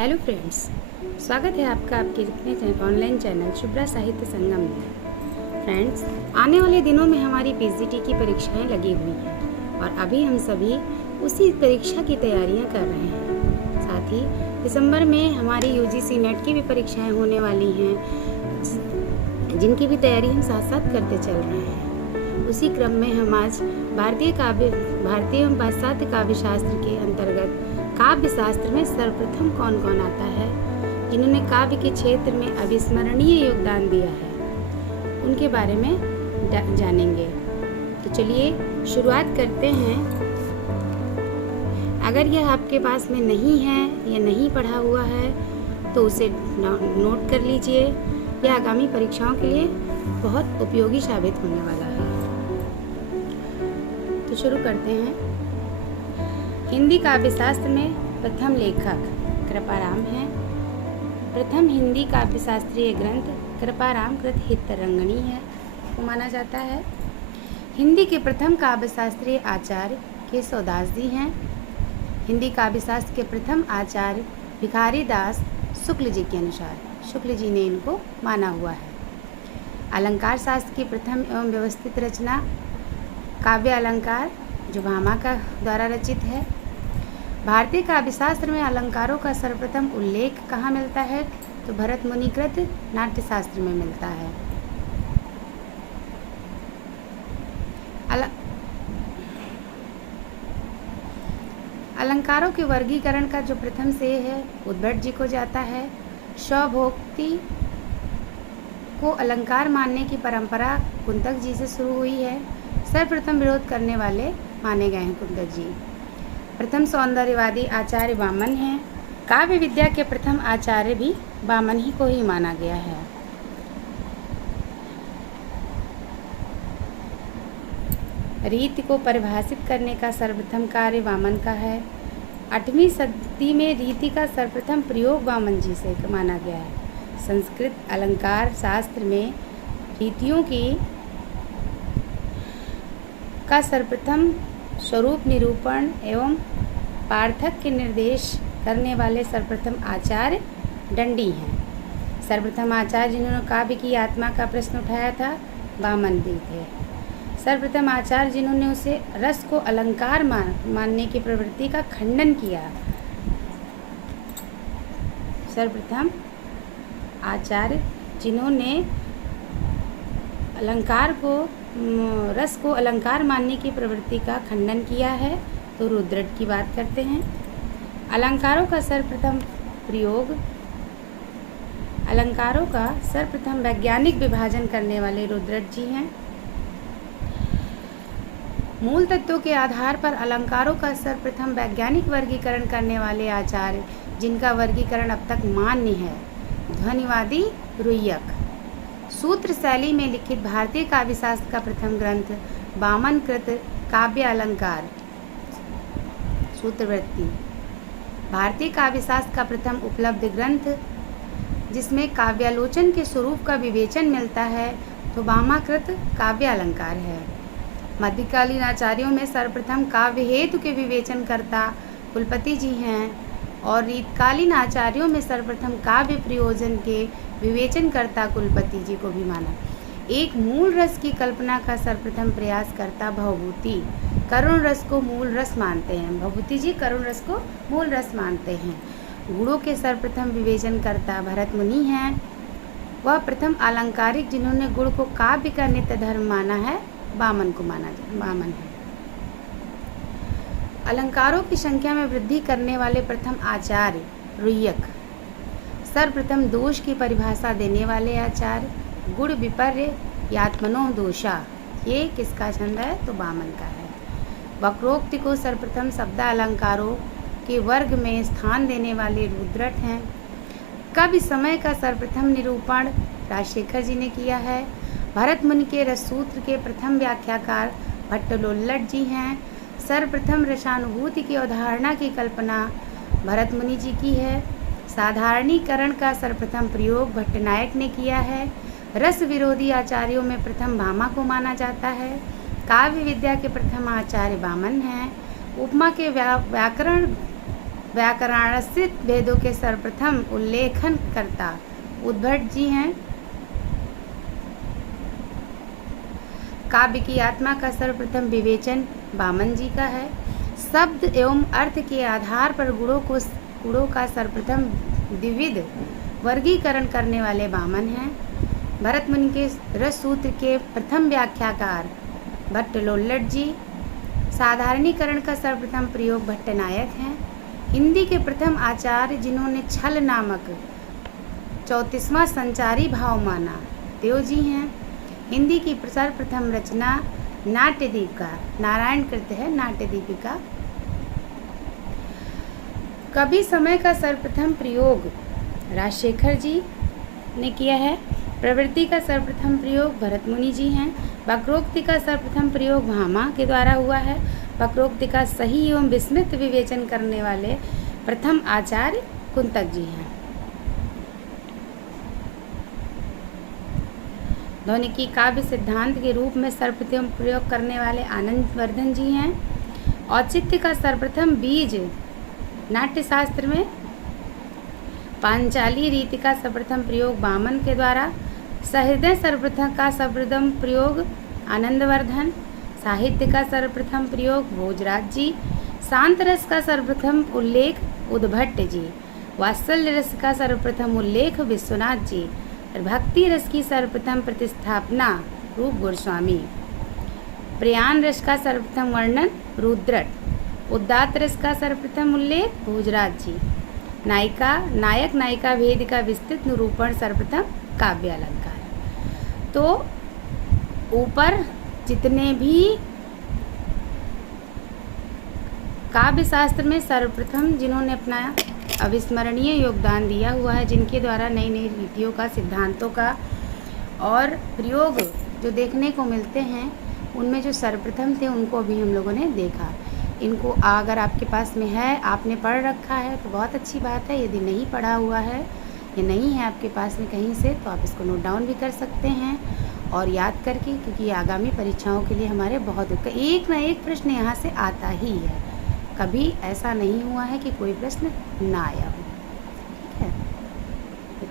Hello friends, स्वागत है आपका आपके अपने ऑनलाइन चैनल शुभ्रा साहित्य संगम में। फ्रेंड्स, आने वाले दिनों में हमारी पीजीटी की परीक्षाएं लगी हुई हैं और अभी हम सभी उसी परीक्षा की तैयारियां कर रहे हैं। साथ ही दिसंबर में हमारी यूजीसी नेट की भी परीक्षाएं होने वाली हैं, जिनकी भी तैयारी हम साथ साथ करते चल रहे हैं। उसी क्रम में हम आज भारतीय एवं पाश्चात्य काव्य शास्त्र के अंतर्गत काव्य शास्त्र में सर्वप्रथम कौन कौन आता है जिन्होंने काव्य के क्षेत्र में अविस्मरणीय योगदान दिया है, उनके बारे में जानेंगे। तो चलिए शुरुआत करते हैं। अगर यह आपके पास में नहीं है या नहीं पढ़ा हुआ है तो उसे नोट कर लीजिए, यह आगामी परीक्षाओं के लिए बहुत उपयोगी साबित होने वाला है। तो शुरू करते हैं। हिंदी काव्य शास्त्र में प्रथम लेखक कृपाराम हैं। प्रथम हिंदी काव्य शास्त्रीय ग्रंथ कृपाराम कृत हितरंगिणी है को माना जाता है। हिंदी के प्रथम काव्य शास्त्रीय आचार्य केशवदास जी हैं। हिंदी काव्य शास्त्र के प्रथम आचार्य भिखारी दास शुक्ल जी के अनुसार शुक्ल जी ने इनको माना हुआ है। अलंकार शास्त्र की प्रथम एवं व्यवस्थित रचना काव्य अलंकार जो भामा का द्वारा रचित है। भारतीय काव्य शास्त्र में अलंकारों का सर्वप्रथम उल्लेख कहाँ मिलता है तो भरत मुनिकृत नाट्य शास्त्र में मिलता है। अलंकारों के वर्गीकरण का जो प्रथम श्रेय है उद्भट जी को जाता है। स्वभोक्ति को अलंकार मानने की परंपरा कुंतक जी से शुरू हुई है। सर्वप्रथम विरोध करने वाले माने गए हैं कुंतक जी। प्रथम सौंदर्यवादी आचार्य वामन हैं। काव्य विद्या के प्रथम आचार्य भी वामन ही को ही माना गया है। रीति को परिभाषित करने का सर्वप्रथम कार्य वामन का है। 8वीं सदी में रीति का सर्वप्रथम प्रयोग वामन जी से माना गया है। संस्कृत अलंकार शास्त्र में रीतियों का सर्वप्रथम स्वरूप निरूपण एवं पार्थक के निर्देश करने वाले सर्वप्रथम आचार्य दंडी हैं। सर्वप्रथम आचार्य जिन्होंने काव्य की आत्मा का प्रश्न उठाया था वामन जी थे। सर्वप्रथम आचार्य जिन्होंने उसे रस को अलंकार मानने की प्रवृत्ति का खंडन किया। सर्वप्रथम आचार्य जिन्होंने रस को अलंकार मानने की प्रवृत्ति का खंडन किया है तो रुद्रट की बात करते हैं। अलंकारों का सर्वप्रथम वैज्ञानिक विभाजन करने वाले रुद्रट जी हैं। मूल तत्वों के आधार पर अलंकारों का सर्वप्रथम वैज्ञानिक वर्गीकरण करने वाले आचार्य जिनका वर्गीकरण अब तक मान्य है ध्वनिवादी रुय्यक। सूत्र शैली में लिखित भारतीय काव्य शास्त्र का प्रथम ग्रंथ वामन कृत काव्य अलंकार सूत्रवृत्ति। भारतीय काव्य शास्त्र का प्रथम उपलब्ध ग्रंथ जिसमें काव्यालोचन के स्वरूप का विवेचन मिलता है तो वामाकृत काव्य अलंकार है। मध्यकालीन आचार्यों में सर्वप्रथम काव्य हेतु के विवेचनकर्ता कुलपति जी हैं और रीतकालीन आचार्यों में सर्वप्रथम काव्य प्रयोजन के विवेचनकर्ता कुलपति जी को भी माना। एक मूल रस की कल्पना का सर्वप्रथम प्रयास करता भवभूति करुण रस को मूल रस मानते हैं। भवभूति जी करुण रस को मूल रस मानते हैं। गुणों के सर्वप्रथम विवेचनकर्ता भरत मुनि हैं। वह प्रथम आलंकारिक जिन्होंने गुण को काव्य का नित्य धर्म माना है वामन है। अलंकारों की संख्या में वृद्धि करने वाले प्रथम आचार्य रुय्यक। सर्वप्रथम दोष की परिभाषा देने वाले आचार्य गुण विपर्य यात्मनो दोषा। ये किसका छंद है तो वामन का है। वक्रोक्ति को सर्वप्रथम शब्द अलंकारों के वर्ग में स्थान देने वाले रुद्रट हैं। काव्य समय का सर्वप्रथम निरूपण राजशेखर जी ने किया है। भरत मुनि के रससूत्र के प्रथम व्याख्याकार भट्टलोल्लट जी हैं। सर्वप्रथम रसानुभूति की अवधारणा की कल्पना भरत मुनि जी की है। साधारणीकरण का सर्वप्रथम प्रयोग भट्टनायक ने किया है। रस विरोधी आचार्यों में प्रथम भामा को माना जाता है। काव्य विद्या के प्रथम आचार्य वामन हैं। उपमा के व्याकरण व्याकरणस्य भेदों के सर्वप्रथम उल्लेखन करता उद्भट जी हैं। काव्य की आत्मा का सर्वप्रथम विवेचन वामन जी का है। शब्द एवं अर्थ के आधार पर गुणों का सर्वप्रथम द्विविध वर्गीकरण करने वाले वामन हैं। भरत मुनि के रस सूत्र के प्रथम व्याख्याकार भट्टलोल्लट जी। साधारणीकरण का सर्वप्रथम प्रयोग भट्टनायक हैं। हिंदी के प्रथम आचार्य जिन्होंने छल नामक 34वां संचारी भाव माना देव जी हैं। हिंदी की सर्वप्रथम रचना नाट्यदीपिका नारायण कृत है। नाट्यदीपिका कवि समय का सर्वप्रथम प्रयोग राजशेखर जी ने किया है। प्रवृत्ति का सर्वप्रथम प्रयोग भरत मुनि जी हैं। वक्रोक्ति का सर्वप्रथम प्रयोग भामा के द्वारा हुआ है। वक्रोक्ति का सही एवं विस्मृत विवेचन करने वाले प्रथम आचार्य कुंतक जी हैं। ध्वनिकी काव्य सिद्धांत के रूप में सर्वप्रथम प्रयोग करने वाले आनंद वर्धन जी हैं। औचित्य का सर्वप्रथम बीज नाट्यशास्त्र में पांचाली रीति का सर्वप्रथम प्रयोग वामन के द्वारा। सहृदय सर्वप्रथम का सर्वप्रथम प्रयोग आनंदवर्धन। साहित्य का सर्वप्रथम प्रयोग भोजराज जी। शांत रस का सर्वप्रथम उल्लेख उद्भट जी। वात्सल्य रस का सर्वप्रथम उल्लेख विश्वनाथ जी। भक्ति रस की सर्वप्रथम प्रतिस्थापना रूप गोस्वामी। प्रयाण रस का सर्वप्रथम वर्णन रुद्रट। उदात्त रस का सर्वप्रथम उल्लेख भोजराज जी। नायक नायिका भेद का विस्तृत निरूपण सर्वप्रथम काव्य अलंकार। तो ऊपर जितने भी काव्य शास्त्र में सर्वप्रथम जिन्होंने अपना अविस्मरणीय योगदान दिया हुआ है, जिनके द्वारा नई नई रीतियों का सिद्धांतों का और प्रयोग जो देखने को मिलते हैं, उनमें जो सर्वप्रथम थे उनको अभी हम लोगों ने देखा। इनको अगर आपके पास में है, आपने पढ़ रखा है तो बहुत अच्छी बात है। यदि नहीं पढ़ा हुआ है या नहीं है आपके पास में कहीं से, तो आप इसको नोट डाउन भी कर सकते हैं और याद करके, क्योंकि आगामी परीक्षाओं के लिए हमारे बहुत एक ना एक प्रश्न यहाँ से आता ही है। कभी ऐसा नहीं हुआ है कि कोई प्रश्न ना आया हो। ठीक है,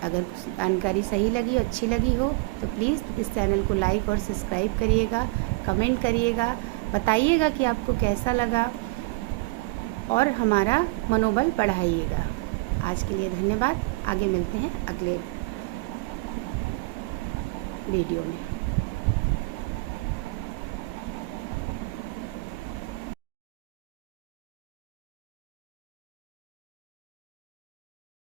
अगर जानकारी सही लगी, अच्छी लगी हो तो प्लीज़ इस चैनल को लाइक और सब्सक्राइब करिएगा, कमेंट करिएगा, बताइएगा कि आपको कैसा लगा और हमारा मनोबल बढ़ाइएगा। आज के लिए धन्यवाद। आगे मिलते हैं अगले वीडियो में।